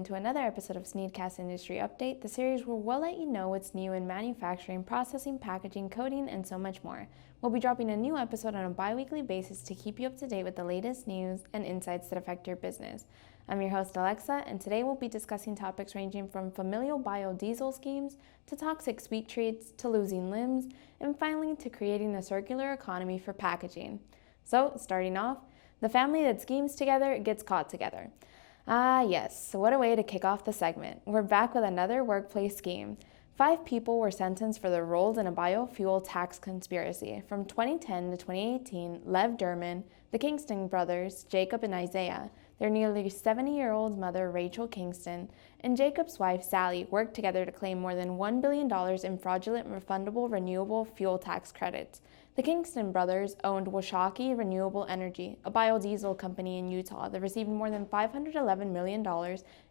into another episode of SNEED-CAST Industry Update, the series where we'll let you know what's new in manufacturing, processing, packaging, coding, and so much more. We'll be dropping a new episode on a bi-weekly basis to keep you up to date with the latest news and insights that affect your business. I'm your host, Alexa, and today we'll be discussing topics ranging from familial biodiesel schemes to toxic sweet treats to losing limbs, and finally to creating a circular economy for packaging. So, starting off, the family that schemes together gets caught together. Ah yes, so what a way to kick off the segment. We're back with another workplace scheme. 5 people were sentenced for their roles in a biofuel tax conspiracy. From 2010 to 2018, Lev Derman, the Kingston brothers, Jacob and Isaiah, their nearly 70-year-old mother, Rachel Kingston, and Jacob's wife, Sally, worked together to claim more than $1 billion in fraudulent refundable renewable fuel tax credits. The Kingston brothers owned OSHA Renewable Energy, a biodiesel company in Utah that received more than $511 million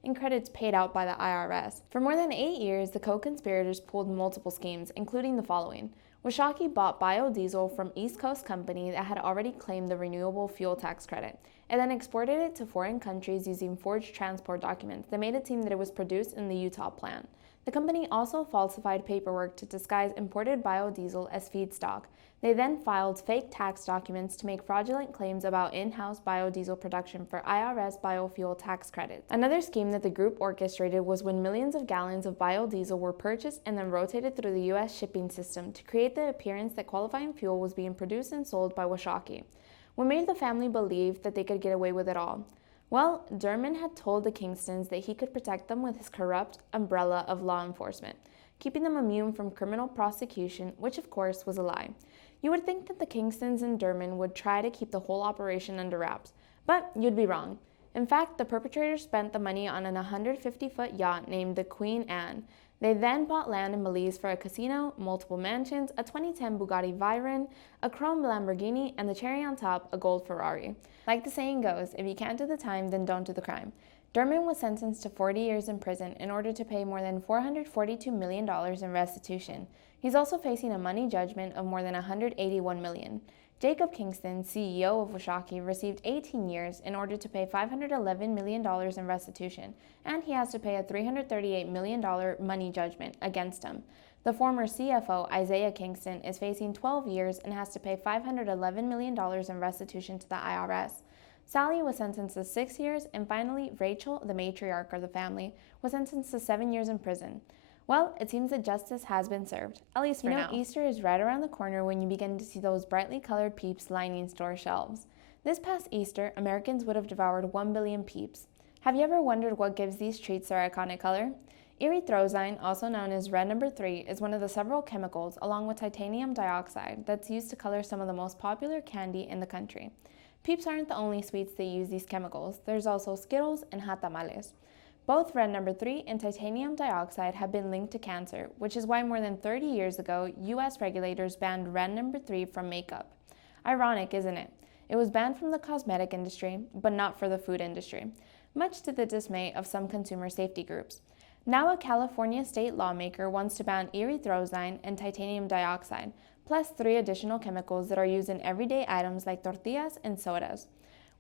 in credits paid out by the IRS. For more than 8 years, the co-conspirators pulled multiple schemes, including the following. OSHA bought biodiesel from East Coast company that had already claimed the renewable fuel tax credit, and then exported it to foreign countries using forged transport documents that made it seem that it was produced in the Utah plant. The company also falsified paperwork to disguise imported biodiesel as feedstock. They then filed fake tax documents to make fraudulent claims about in-house biodiesel production for IRS biofuel tax credits. Another scheme that the group orchestrated was when millions of gallons of biodiesel were purchased and then rotated through the U.S. shipping system to create the appearance that qualifying fuel was being produced and sold by OSHA. What made the family believe that they could get away with it all? Well, Derman had told the Kingstons that he could protect them with his corrupt umbrella of law enforcement, keeping them immune from criminal prosecution, which of course was a lie. You would think that the Kingstons and Derman would try to keep the whole operation under wraps, but you'd be wrong. In fact, the perpetrators spent the money on an 150-foot yacht named the Queen Anne. They then bought land in Belize for a casino, multiple mansions, a 2010 Bugatti Veyron, a chrome Lamborghini, and the cherry on top, a gold Ferrari. Like the saying goes, if you can't do the time, then don't do the crime. Derman was sentenced to 40 years in prison in order to pay more than $442 million in restitution. He's also facing a money judgment of more than $181 million. Jacob Kingston, CEO of OSHA, received 18 years in order to pay $511 million in restitution, and he has to pay a $338 million money judgment against him. The former CFO, Isaiah Kingston, is facing 12 years and has to pay $511 million in restitution to the IRS. Sally was sentenced to 6 years, and finally, Rachel, the matriarch of the family, was sentenced to 7 years in prison. Well, it seems that justice has been served, at least for now. Easter is right around the corner when you begin to see those brightly colored Peeps lining store shelves. This past Easter, Americans would have devoured 1 billion Peeps. Have you ever wondered what gives these treats their iconic color? Erythrosine, also known as red number 3, is one of the several chemicals, along with titanium dioxide, that's used to color some of the most popular candy in the country. Peeps aren't the only sweets that use these chemicals. There's also Skittles and hot tamales. Both red number 3 and titanium dioxide have been linked to cancer, which is why more than 30 years ago, U.S. regulators banned red number 3 from makeup. Ironic, isn't it? It was banned from the cosmetic industry, but not for the food industry, much to the dismay of some consumer safety groups. Now a California state lawmaker wants to ban erythrosine and titanium dioxide, plus 3 additional chemicals that are used in everyday items like tortillas and sodas.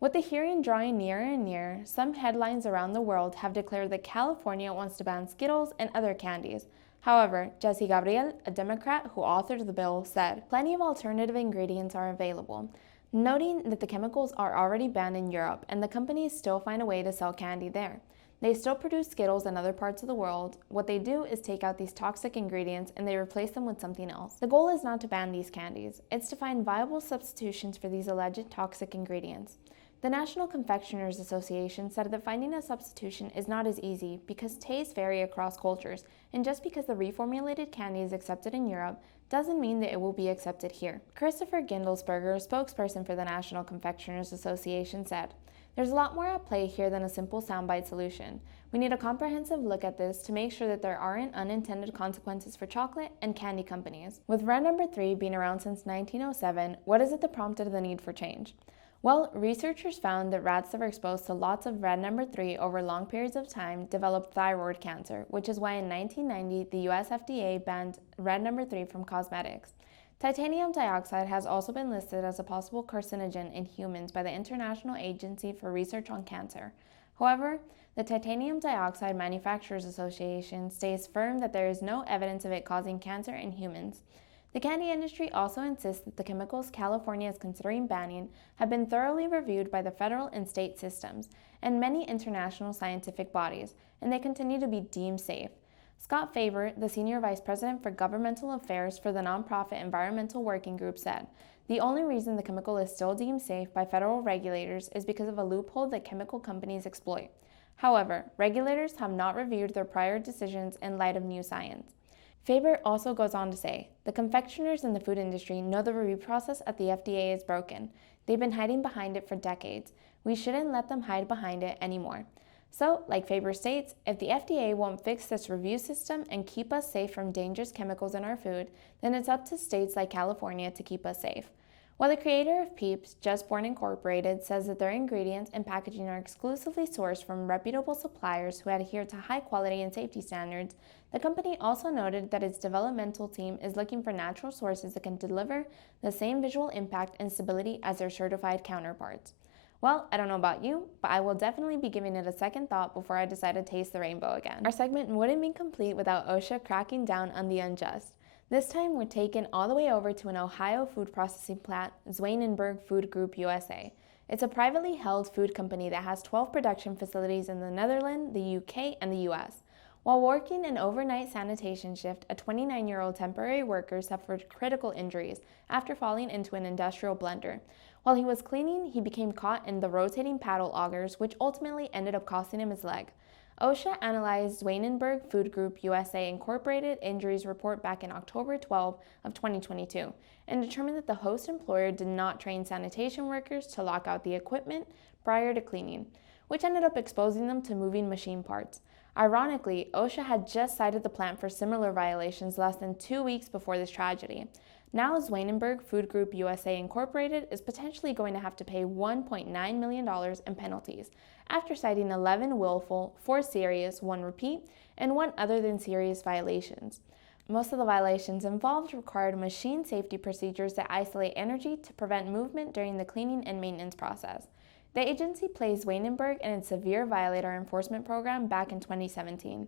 With the hearing drawing nearer and nearer, some headlines around the world have declared that California wants to ban Skittles and other candies. However, Jesse Gabriel, a Democrat who authored the bill, said, "Plenty of alternative ingredients are available," noting that the chemicals are already banned in Europe and the companies still find a way to sell candy there. They still produce Skittles in other parts of the world. What they do is take out these toxic ingredients and they replace them with something else. The goal is not to ban these candies, it's to find viable substitutions for these alleged toxic ingredients. The National Confectioners Association said that finding a substitution is not as easy because tastes vary across cultures, and just because the reformulated candy is accepted in Europe doesn't mean that it will be accepted here. Christopher Gindelsberger, a spokesperson for the National Confectioners Association, said, "There's a lot more at play here than a simple soundbite solution. We need a comprehensive look at this to make sure that there aren't unintended consequences for chocolate and candy companies." With red number 3 being around since 1907, what is it that prompted the need for change? Well, researchers found that rats that were exposed to lots of red number 3 over long periods of time developed thyroid cancer, which is why in 1990 the US FDA banned red number 3 from cosmetics. Titanium dioxide has also been listed as a possible carcinogen in humans by the International Agency for Research on Cancer. However, The Titanium Dioxide Manufacturers Association states firm that there is no evidence of it causing cancer in humans. The candy industry also insists that the chemicals California is considering banning have been thoroughly reviewed by the federal and state systems and many international scientific bodies, and they continue to be deemed safe. Scott Faber, the Senior Vice President for Governmental Affairs for the nonprofit Environmental Working Group, said, "The only reason the chemical is still deemed safe by federal regulators is because of a loophole that chemical companies exploit. However, regulators have not reviewed their prior decisions in light of new science." Faber also goes on to say, "The confectioners in the food industry know the review process at the FDA is broken. They've been hiding behind it for decades. We shouldn't let them hide behind it anymore." So, like Faber states, if the FDA won't fix this review system and keep us safe from dangerous chemicals in our food, then it's up to states like California to keep us safe. While the creator of Peeps, Just Born Incorporated, says that their ingredients and packaging are exclusively sourced from reputable suppliers who adhere to high quality and safety standards, the company also noted that its developmental team is looking for natural sources that can deliver the same visual impact and stability as their certified counterparts. Well, I don't know about you, but I will definitely be giving it a second thought before I decide to taste the rainbow again. Our segment wouldn't be complete without OSHA cracking down on the unjust. This time, we're taken all the way over to an Ohio food processing plant, Zwijnenburg Food Group USA. It's a privately held food company that has 12 production facilities in the Netherlands, the UK, and the US. While working an overnight sanitation shift, a 29-year-old temporary worker suffered critical injuries after falling into an industrial blender. While he was cleaning, he became caught in the rotating paddle augers, which ultimately ended up costing him his leg. OSHA analyzed Zwijnenburg Food Group USA Incorporated injuries report back in October 12 of 2022 and determined that the host employer did not train sanitation workers to lock out the equipment prior to cleaning, which ended up exposing them to moving machine parts. Ironically, OSHA had just cited the plant for similar violations less than 2 weeks before this tragedy. Now, Zwijnenburg Food Group USA Incorporated is potentially going to have to pay $1.9 million in penalties after citing 11 willful, 4 serious, 1 repeat, and 1 other than serious violations. Most of the violations involved required machine safety procedures that isolate energy to prevent movement during the cleaning and maintenance process. The agency placed Zwijnenburg in its severe violator enforcement program back in 2017.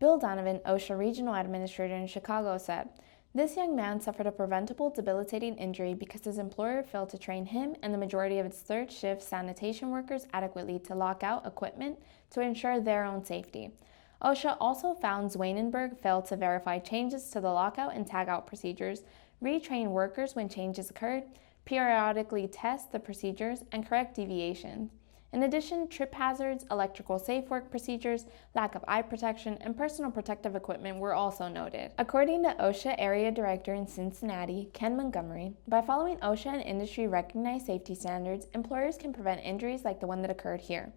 Bill Donovan, OSHA Regional Administrator in Chicago, said, "This young man suffered a preventable debilitating injury because his employer failed to train him and the majority of its third shift sanitation workers adequately to lock out equipment to ensure their own safety." OSHA also found Zwijnenburg failed to verify changes to the lockout and tagout procedures, retrain workers when changes occurred, periodically test the procedures, and correct deviations. In addition, trip hazards, electrical safe work procedures, lack of eye protection, and personal protective equipment were also noted. According to OSHA Area Director in Cincinnati, Ken Montgomery, by following OSHA and industry-recognized safety standards, employers can prevent injuries like the one that occurred here.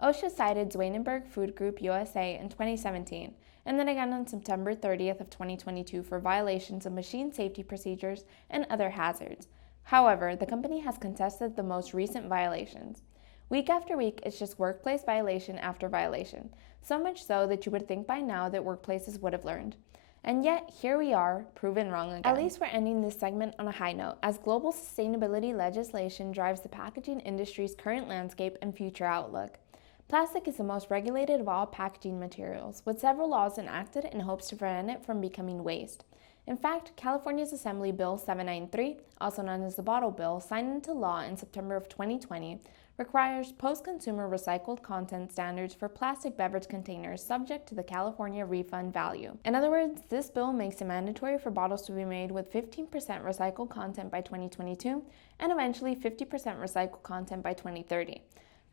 OSHA cited Zwijnenburg Food Group USA in 2017, and then again on September 30th of 2022 for violations of machine safety procedures and other hazards. However, the company has contested the most recent violations. Week after week, it's just workplace violation after violation, so much so that you would think by now that workplaces would have learned. And yet, here we are, proven wrong again. At least we're ending this segment on a high note, as global sustainability legislation drives the packaging industry's current landscape and future outlook. Plastic is the most regulated of all packaging materials, with several laws enacted in hopes to prevent it from becoming waste. In fact, California's Assembly Bill 793, also known as the Bottle Bill, signed into law in September of 2020, requires post-consumer recycled content standards for plastic beverage containers subject to the California refund value. In other words, this bill makes it mandatory for bottles to be made with 15% recycled content by 2022 and eventually 50% recycled content by 2030.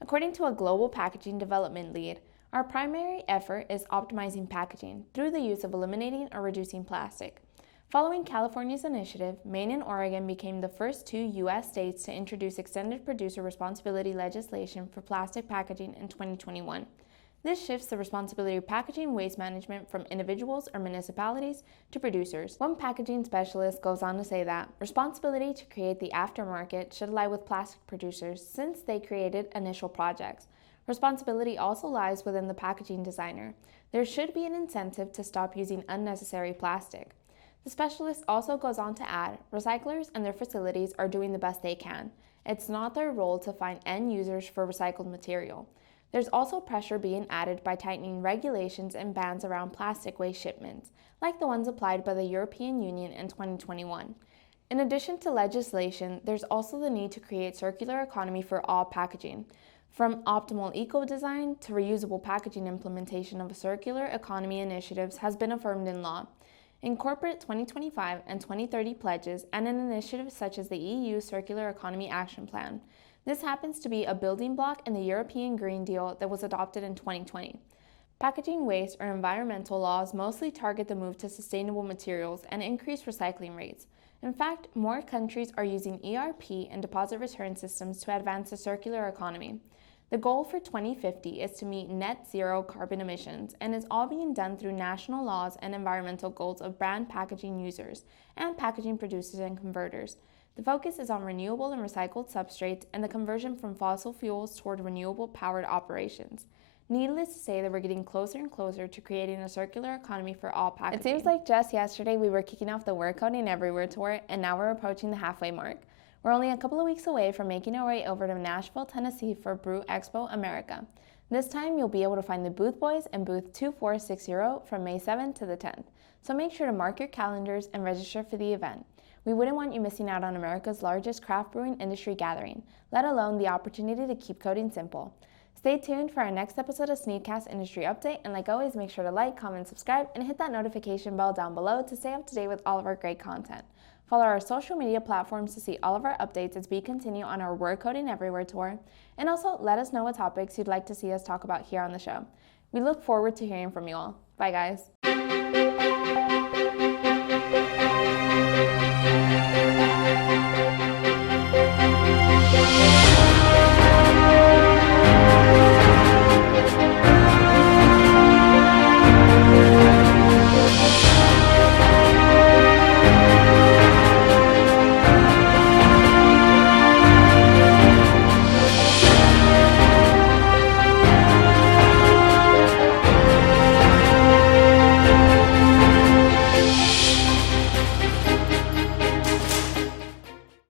According to a global packaging development lead, our primary effort is optimizing packaging through the use of eliminating or reducing plastic. Following California's initiative, Maine and Oregon became the first 2 U.S. states to introduce extended producer responsibility legislation for plastic packaging in 2021. This shifts the responsibility of packaging waste management from individuals or municipalities to producers. One packaging specialist goes on to say that responsibility to create the aftermarket should lie with plastic producers since they created initial projects. Responsibility also lies within the packaging designer. There should be an incentive to stop using unnecessary plastic. The specialist also goes on to add, recyclers and their facilities are doing the best they can. It's not their role to find end users for recycled material. There's also pressure being added by tightening regulations and bans around plastic waste shipments, like the ones applied by the European Union in 2021. In addition to legislation, there's also the need to create circular economy for all packaging. From optimal eco-design to reusable packaging, implementation of circular economy initiatives has been affirmed in law. Incorporate 2025 and 2030 pledges and an initiative such as the EU Circular Economy Action Plan. This happens to be a building block in the European Green Deal that was adopted in 2020. Packaging waste or environmental laws mostly target the move to sustainable materials and increase recycling rates. In fact, more countries are using ERP and deposit return systems to advance the circular economy. The goal for 2050 is to meet net zero carbon emissions and is all being done through national laws and environmental goals of brand packaging users and packaging producers and converters. The focus is on renewable and recycled substrates and the conversion from fossil fuels toward renewable powered operations. Needless to say that we're getting closer and closer to creating a circular economy for all packaging. It seems like just yesterday we were kicking off the We're Coding Everywhere tour, and now we're approaching the halfway mark. We're only a couple of weeks away from making our way over to Nashville, Tennessee for Brew Expo America. This time you'll be able to find the Booth Boys in booth 2460 from May 7th to the 10th. So make sure to mark your calendars and register for the event. We wouldn't want you missing out on America's largest craft brewing industry gathering, let alone the opportunity to keep coding simple. Stay tuned for our next episode of SNEED-CAST Industry Update, and like always, make sure to like, comment, subscribe, and hit that notification bell down below to stay up to date with all of our great content. Follow our social media platforms to see all of our updates as we continue on our We're Coding Everywhere tour, and also let us know what topics you'd like to see us talk about here on the show. We look forward to hearing from you all. Bye, guys.